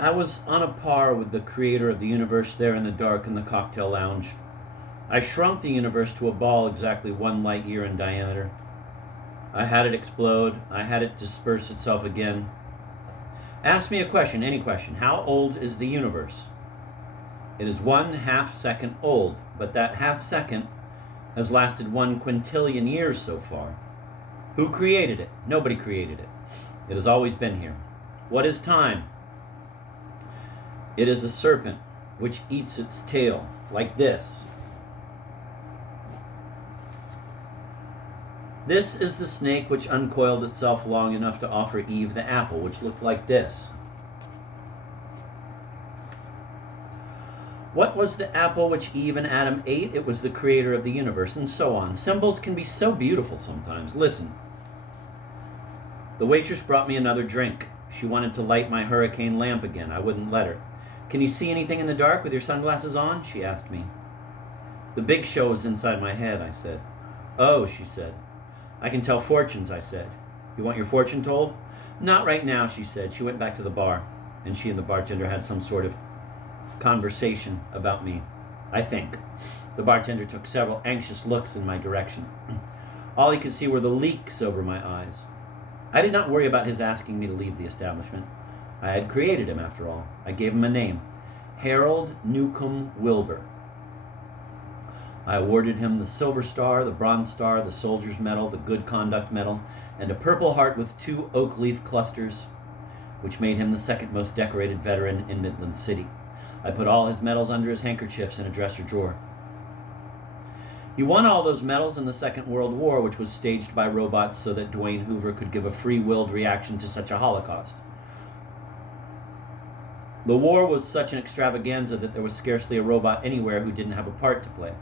I was on a par with the creator of the universe there in the dark in the cocktail lounge. I shrunk the universe to a ball exactly 1 light year in diameter. I had it explode. I had it disperse itself again. Ask me a question, any question. How old is the universe? It is 1/2 second old, but that half second has lasted 1 quintillion years so far. Who created it? Nobody created it. It has always been here. What is time? It is a serpent which eats its tail, like this. This is the snake which uncoiled itself long enough to offer Eve the apple, which looked like this. What was the apple which Eve and Adam ate? It was the creator of the universe, and so on. Symbols can be so beautiful sometimes. Listen. The waitress brought me another drink. She wanted to light my hurricane lamp again. I wouldn't let her. Can you see anything in the dark with your sunglasses on? She asked me. The big show is inside my head, I said. Oh, she said. I can tell fortunes, I said. You want your fortune told? Not right now, she said. She went back to the bar, and she and the bartender had some sort of conversation about me, I think. The bartender took several anxious looks in my direction. All he could see were the leaks over my eyes. I did not worry about his asking me to leave the establishment. I had created him, after all. I gave him a name, Harold Newcomb Wilbur. I awarded him the Silver Star, the Bronze Star, the Soldier's Medal, the Good Conduct Medal, and a Purple Heart with 2 oak leaf clusters, which made him the second most decorated veteran in Midland City. I put all his medals under his handkerchiefs in a dresser drawer. He won all those medals in the Second World War, which was staged by robots so that Dwayne Hoover could give a free-willed reaction to such a holocaust. The war was such an extravaganza that there was scarcely a robot anywhere who didn't have a part to play.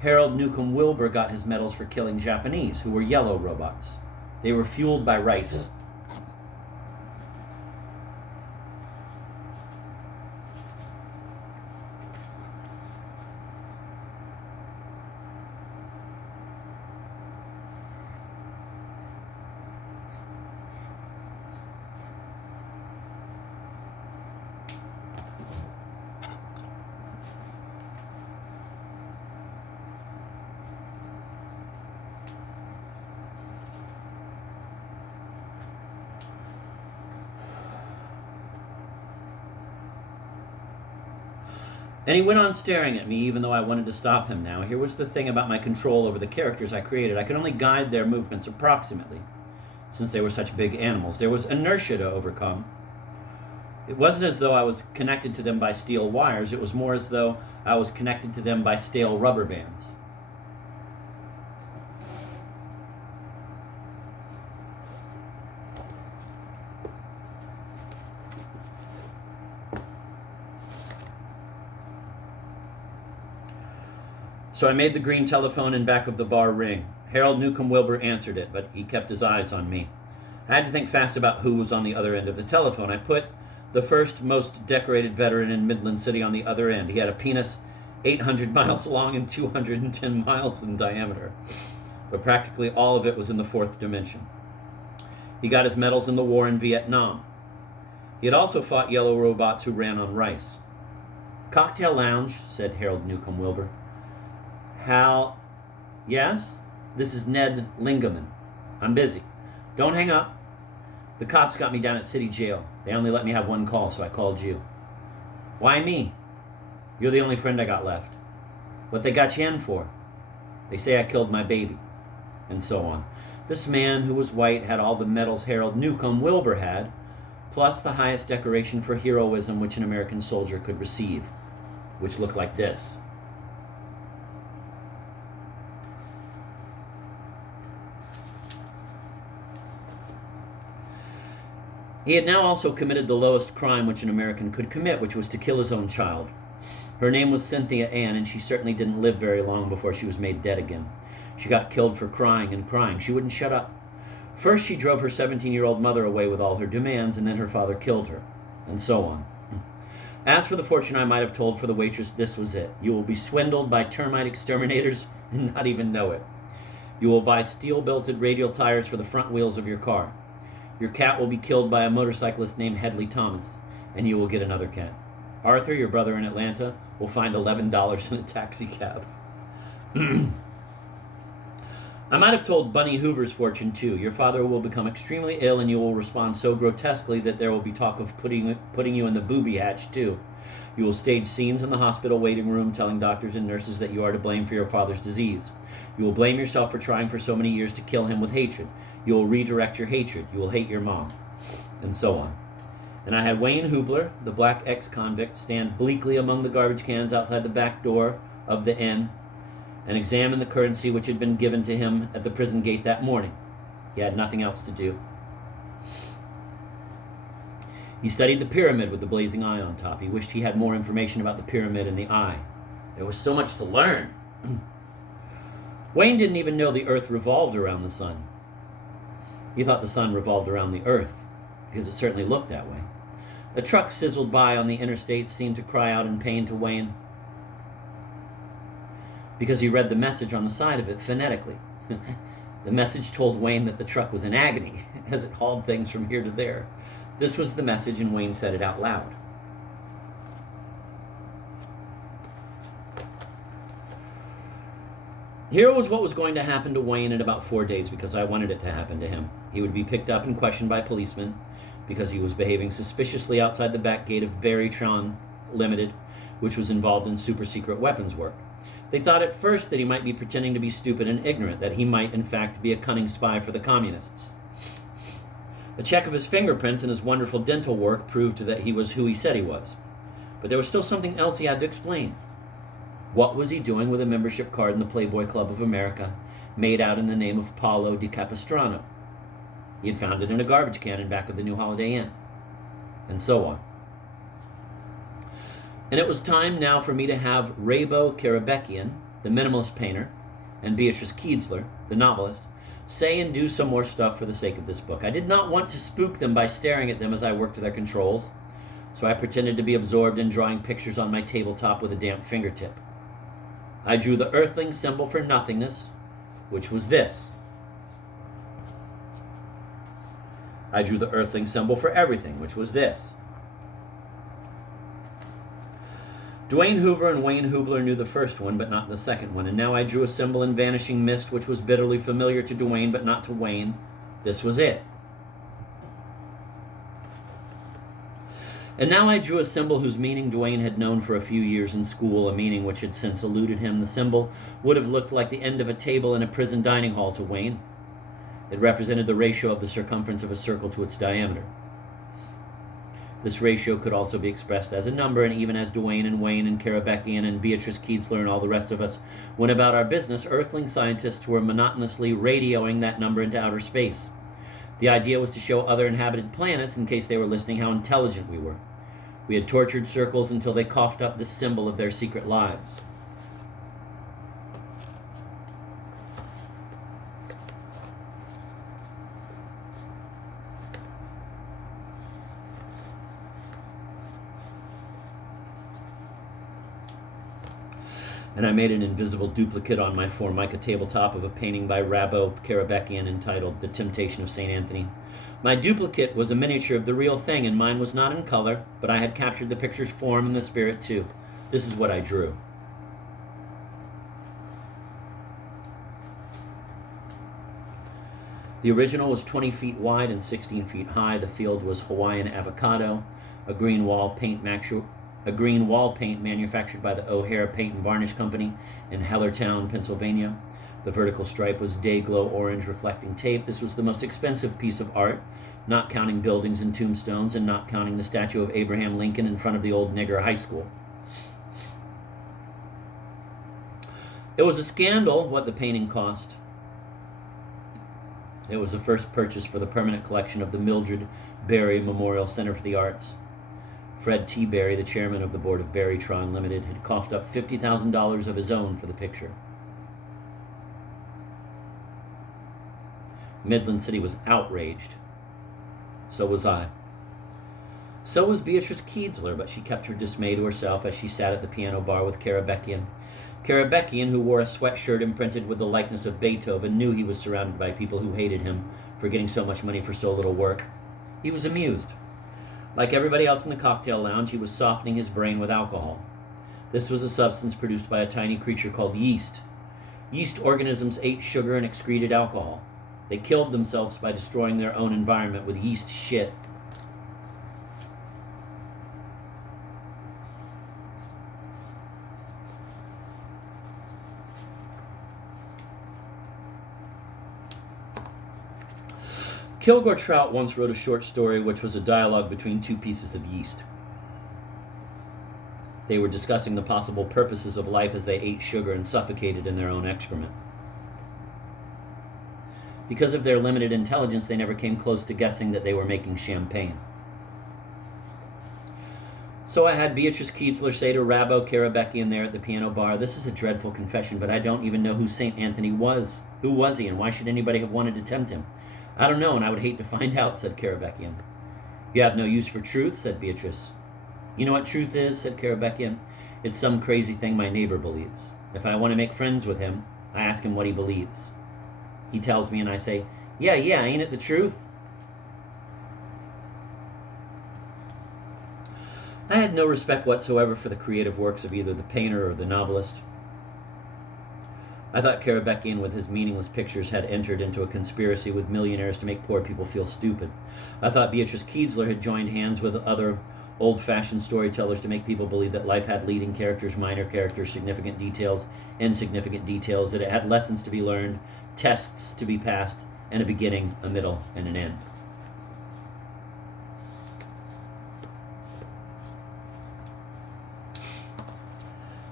Harold Newcomb Wilbur got his medals for killing Japanese, who were yellow robots. They were fueled by rice. And he went on staring at me, even though I wanted to stop him now. Here was the thing about my control over the characters I created. I could only guide their movements approximately, since they were such big animals. There was inertia to overcome. It wasn't as though I was connected to them by steel wires. It was more as though I was connected to them by stale rubber bands. So I made the green telephone in back of the bar ring. Harold Newcomb Wilbur answered it, but he kept his eyes on me. I had to think fast about who was on the other end of the telephone. I put the first most decorated veteran in Midland City on the other end. He had a penis 800 miles long and 210 miles in diameter, but practically all of it was in the 4th dimension. He got his medals in the war in Vietnam. He had also fought yellow robots who ran on rice. Cocktail lounge, said Harold Newcomb Wilbur. Hal, yes? This is Ned Lingaman. I'm busy. Don't hang up. The cops got me down at city jail. They only let me have 1 call, so I called you. Why me? You're the only friend I got left. What they got you in for? They say I killed my baby. And so on. This man, who was white, had all the medals Harold Newcomb Wilbur had, plus the highest decoration for heroism which an American soldier could receive, which looked like this. He had now also committed the lowest crime which an American could commit, which was to kill his own child. Her name was Cynthia Ann, and she certainly didn't live very long before she was made dead again. She got killed for crying and crying. She wouldn't shut up. First, she drove her 17-year-old mother away with all her demands, and then her father killed her, and so on. As for the fortune I might have told for the waitress, this was it. You will be swindled by termite exterminators and not even know it. You will buy steel-belted radial tires for the front wheels of your car. Your cat will be killed by a motorcyclist named Hedley Thomas. and you will get another cat. Arthur, your brother in Atlanta, will find $11 in a taxi cab. I might have told Bunny Hoover's fortune too. Your father will become extremely ill and you will respond so grotesquely that there will be talk of putting you in the booby hatch too. You will stage scenes in the hospital waiting room telling doctors and nurses that you are to blame for your father's disease. You will blame yourself for trying for so many years to kill him with hatred. You will redirect your hatred. You will hate your mom. And so on. And I had Wayne Hoobler, the black ex-convict, stand bleakly among the garbage cans outside the back door of the inn and examine the currency which had been given to him at the prison gate that morning. He had nothing else to do. He studied the pyramid with the blazing eye on top. He wished he had more information about the pyramid and the eye. There was so much to learn. Wayne didn't even know the earth revolved around the sun. He thought the sun revolved around the earth, because it certainly looked that way. A truck sizzled by on the interstate, seemed to cry out in pain to Wayne, because he read the message on the side of it phonetically. The message told Wayne that the truck was in agony as it hauled things from here to there. This was the message, and Wayne said it out loud. Here was what was going to happen to Wayne in about 4 days, because I wanted it to happen to him. He would be picked up and questioned by policemen because he was behaving suspiciously outside the back gate of Berrytron Limited, which was involved in super-secret weapons work. They thought at first that he might be pretending to be stupid and ignorant, that he might, in fact, be a cunning spy for the communists. A check of his fingerprints and his wonderful dental work proved that he was who he said he was. But there was still something else he had to explain. What was he doing with a membership card in the Playboy Club of America, made out in the name of Paulo di Capistrano? He had found it in a garbage can in back of the New Holiday Inn. And so on. And it was time now for me to have Rabo Karabekian, the minimalist painter, and Beatrice Kienzler, the novelist, say and do some more stuff for the sake of this book. I did not want to spook them by staring at them as I worked their controls, so I pretended to be absorbed in drawing pictures on my tabletop with a damp fingertip. I drew the earthling symbol for nothingness, which was this. I drew the earthling symbol for everything, which was this. Dwayne Hoover and Wayne Hoobler knew the first one, but not the second one, and now I drew a symbol in vanishing mist which was bitterly familiar to Dwayne, but not to Wayne. This was it. And now I drew a symbol whose meaning Dwayne had known for a few years in school, a meaning which had since eluded him. The symbol would have looked like the end of a table in a prison dining hall to Wayne. It represented the ratio of the circumference of a circle to its diameter. This ratio could also be expressed as a number, and even as Dwayne and Wayne and Karabekian and Beatrice Kienzler and all the rest of us went about our business, earthling scientists were monotonously radioing that number into outer space. The idea was to show other inhabited planets, in case they were listening, how intelligent we were. We had tortured circles until they coughed up this symbol of their secret lives. And I made an invisible duplicate on my Formica tabletop of a painting by Rabo Karabekian entitled The Temptation of St. Anthony. My duplicate was a miniature of the real thing, and mine was not in color, but I had captured the picture's form and the spirit too. This is what I drew. The original was 20 feet wide and 16 feet high. The field was Hawaiian avocado, a green wall paint manufactured by the O'Hare Paint and Varnish Company in Hellertown, Pennsylvania. The vertical stripe was day-glow orange reflecting tape. This was the most expensive piece of art, not counting buildings and tombstones and not counting the statue of Abraham Lincoln in front of the old nigger high school. It was a scandal what the painting cost. It was the first purchase for the permanent collection of the Mildred Berry Memorial Center for the Arts. Fred T. Berry, the chairman of the board of Berrytron Limited, had coughed up $50,000 of his own for the picture. Midland City was outraged. So was I. So was Beatrice Kienzler, but she kept her dismay to herself as she sat at the piano bar with Karabekian. Karabekian, who wore a sweatshirt imprinted with the likeness of Beethoven, knew he was surrounded by people who hated him for getting so much money for so little work. He was amused. Like everybody else in the cocktail lounge, he was softening his brain with alcohol. This was a substance produced by a tiny creature called yeast. Yeast organisms ate sugar and excreted alcohol. They killed themselves by destroying their own environment with yeast shit. Kilgore Trout once wrote a short story which was a dialogue between two pieces of yeast. They were discussing the possible purposes of life as they ate sugar and suffocated in their own excrement. Because of their limited intelligence, they never came close to guessing that they were making champagne. So I had Beatrice Kienzler say to Rabo Karabekian there at the piano bar, "This is a dreadful confession, but I don't even know who St. Anthony was. Who was he, and why should anybody have wanted to tempt him?" "I don't know, and I would hate to find out," said Karabekian. "You have no use for truth," said Beatrice. "You know what truth is," said Karabekian. "It's some crazy thing my neighbor believes. If I want to make friends with him, I ask him what he believes. He tells me and I say, yeah, ain't it the truth?" I had no respect whatsoever for the creative works of either the painter or the novelist. I thought Karabekian with his meaningless pictures had entered into a conspiracy with millionaires to make poor people feel stupid. I thought Beatrice Kienzler had joined hands with other old-fashioned storytellers to make people believe that life had leading characters, minor characters, significant details, insignificant details, that it had lessons to be learned, tests to be passed, and a beginning, a middle, and an end.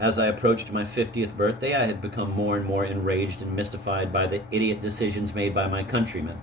As I approached my 50th birthday, I had become more and more enraged and mystified by the idiot decisions made by my countrymen.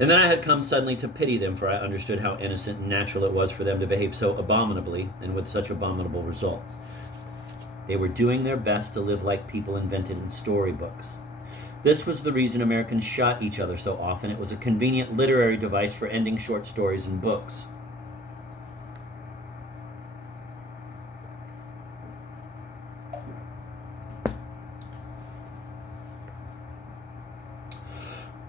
And then I had come suddenly to pity them, for I understood how innocent and natural it was for them to behave so abominably and with such abominable results. They were doing their best to live like people invented in storybooks. This was the reason Americans shot each other so often. It was a convenient literary device for ending short stories in books.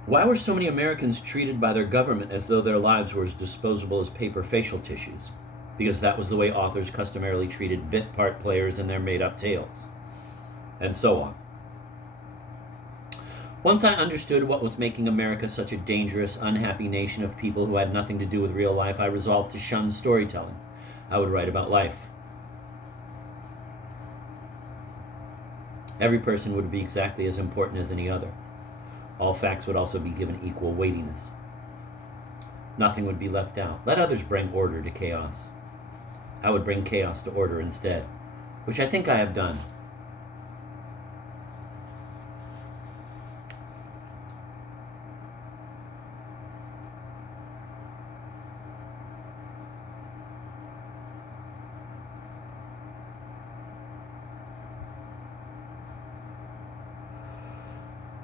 Why were so many Americans treated by their government as though their lives were as disposable as paper facial tissues? Because that was the way authors customarily treated bit part players in their made-up tales. And so on. Once I understood what was making America such a dangerous, unhappy nation of people who had nothing to do with real life, I resolved to shun storytelling. I would write about life. Every person would be exactly as important as any other. All facts would also be given equal weightiness. Nothing would be left out. Let others bring order to chaos. I would bring chaos to order instead, which I think I have done.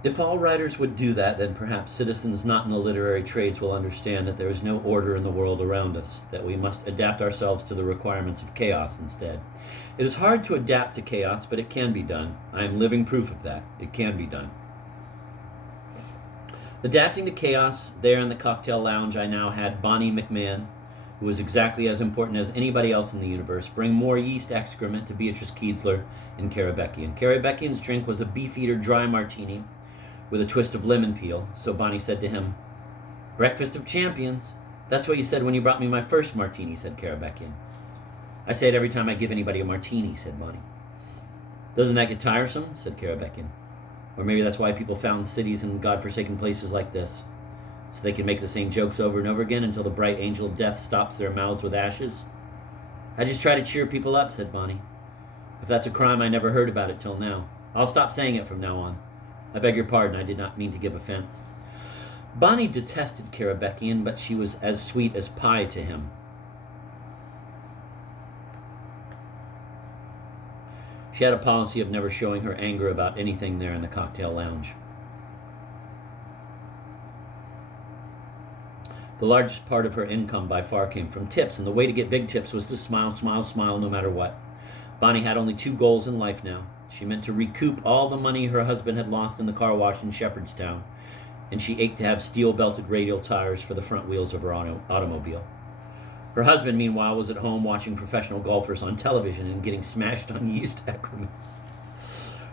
If all writers would do that, then perhaps citizens not in the literary trades will understand that there is no order in the world around us, that we must adapt ourselves to the requirements of chaos instead. It is hard to adapt to chaos, but it can be done. I am living proof of that. It can be done. Adapting to chaos, there in the cocktail lounge, I now had Bonnie McMahon, who was exactly as important as anybody else in the universe, bring more yeast excrement to Beatrice Kienzler and Karabekian. Karabekian's drink was a Beefeater dry martini with a twist of lemon peel, so Bonnie said to him, "Breakfast of champions. That's what you said when you brought me my first martini," said Karabekian. "I say it every time I give anybody a martini," said Bonnie. "Doesn't that get tiresome?" said Karabekian. "Or maybe that's why people found cities in godforsaken places like this, so they can make the same jokes over and over again until the bright angel of death stops their mouths with ashes." "I just try to cheer people up," said Bonnie. "If that's a crime, I never heard about it till now. I'll stop saying it from now on. I beg your pardon, I did not mean to give offense." Bonnie detested Karabekian, but she was as sweet as pie to him. She had a policy of never showing her anger about anything there in the cocktail lounge. The largest part of her income by far came from tips, and the way to get big tips was to smile, smile, smile no matter what. Bonnie had only two goals in life now. She meant to recoup all the money her husband had lost in the car wash in Shepherdstown, and she ached to have steel-belted radial tires for the front wheels of her automobile. Her husband, meanwhile, was at home watching professional golfers on television and getting smashed on yeast excrement.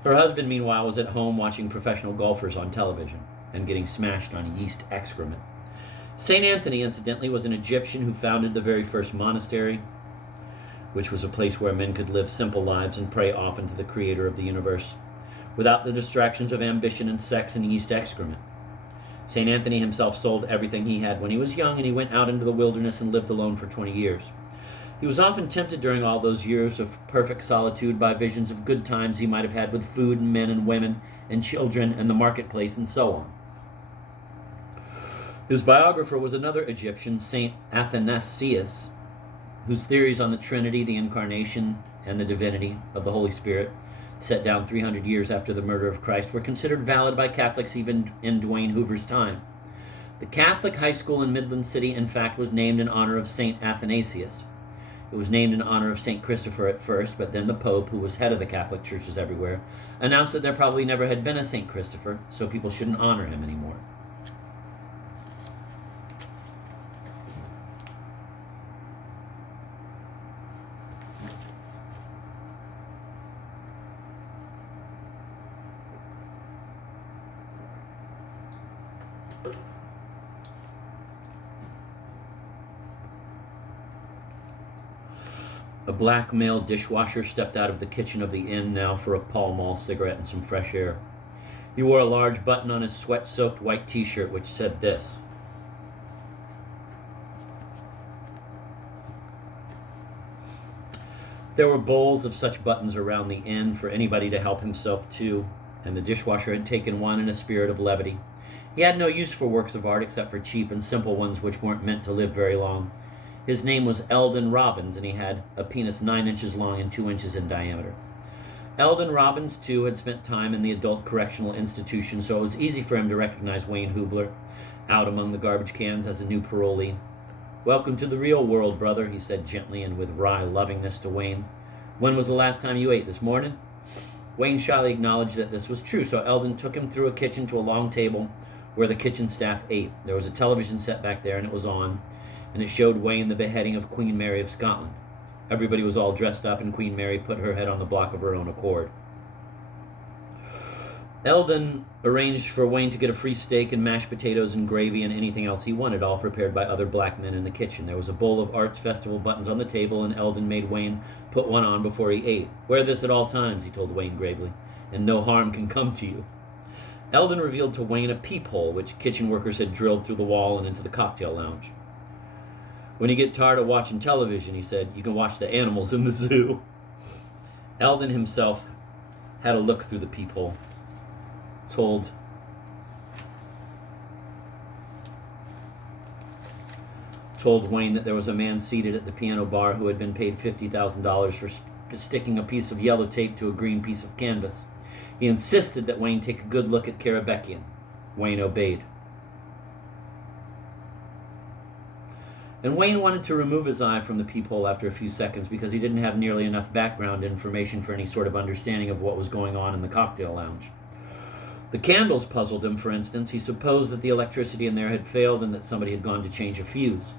Her husband, meanwhile, was at home watching professional golfers on television and getting smashed on yeast excrement. St. Anthony, incidentally, was an Egyptian who founded the very first monastery, which was a place where men could live simple lives and pray often to the creator of the universe, without the distractions of ambition and sex and yeast excrement. St. Anthony himself sold everything he had when he was young, and he went out into the wilderness and lived alone for 20 years. He was often tempted during all those years of perfect solitude by visions of good times he might have had with food and men and women and children and the marketplace and so on. His biographer was another Egyptian, St. Athanasius, whose theories on the Trinity, the Incarnation, and the divinity of the Holy Spirit, set down 300 years after the murder of Christ, were considered valid by Catholics even in Dwayne Hoover's time. The Catholic high school in Midland City, in fact, was named in honor of St. Athanasius. It was named in honor of St. Christopher at first, but then the Pope, who was head of the Catholic churches everywhere, announced that there probably never had been a St. Christopher, so people shouldn't honor him anymore. A black male dishwasher stepped out of the kitchen of the inn now for a Pall Mall cigarette and some fresh air. He wore a large button on his sweat-soaked white t-shirt which said this: There were bowls of such buttons around the inn for anybody to help himself to, and the dishwasher had taken one in a spirit of levity. He had no use for works of art except for cheap and simple ones which weren't meant to live very long. His name was Eldon Robbins, and he had a penis 9 inches long and 2 inches in diameter. Eldon Robbins, too, had spent time in the adult correctional institution, so it was easy for him to recognize Wayne Hubler out among the garbage cans as a new parolee. "Welcome to the real world, brother," he said gently and with wry lovingness to Wayne. "When was the last time you ate? This morning?" Wayne shyly acknowledged that this was true, so Eldon took him through a kitchen to a long table where the kitchen staff ate. There was a television set back there, and it was on, and it showed Wayne the beheading of Queen Mary of Scotland. Everybody was all dressed up, and Queen Mary put her head on the block of her own accord. Eldon arranged for Wayne to get a free steak and mashed potatoes and gravy and anything else he wanted, all prepared by other black men in the kitchen. There was a bowl of Arts Festival buttons on the table, and Eldon made Wayne put one on before he ate. "Wear this at all times," he told Wayne gravely, "and no harm can come to you." Eldon revealed to Wayne a peephole which kitchen workers had drilled through the wall and into the cocktail lounge. "When you get tired of watching television," he said, "you can watch the animals in the zoo." Eldon himself had a look through the peephole, told Wayne that there was a man seated at the piano bar who had been paid $50,000 for sticking a piece of yellow tape to a green piece of canvas. He insisted that Wayne take a good look at Karabekian. Wayne obeyed. And Wayne wanted to remove his eye from the peephole after a few seconds because he didn't have nearly enough background information for any sort of understanding of what was going on in the cocktail lounge. The candles puzzled him, for instance. He supposed that the electricity in there had failed and that somebody had gone to change a fuse.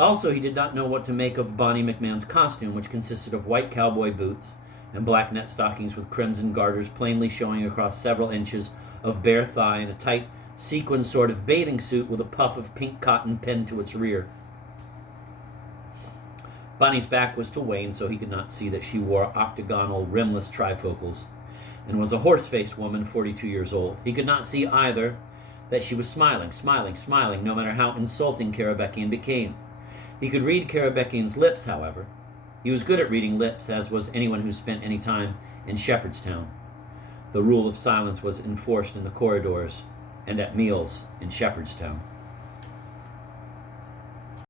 Also, he did not know what to make of Bonnie McMahon's costume, which consisted of white cowboy boots and black net stockings with crimson garters plainly showing across several inches of bare thigh, and a tight sequin sort of bathing suit with a puff of pink cotton pinned to its rear. Bonnie's back was to Wayne, so he could not see that she wore octagonal, rimless trifocals and was a horse-faced woman, 42 years old. He could not see either that she was smiling, no matter how insulting Karabekian became. He could read Karabekian's lips, however. He was good at reading lips, as was anyone who spent any time in Shepherdstown. The rule of silence was enforced in the corridors and at meals in Shepherdstown.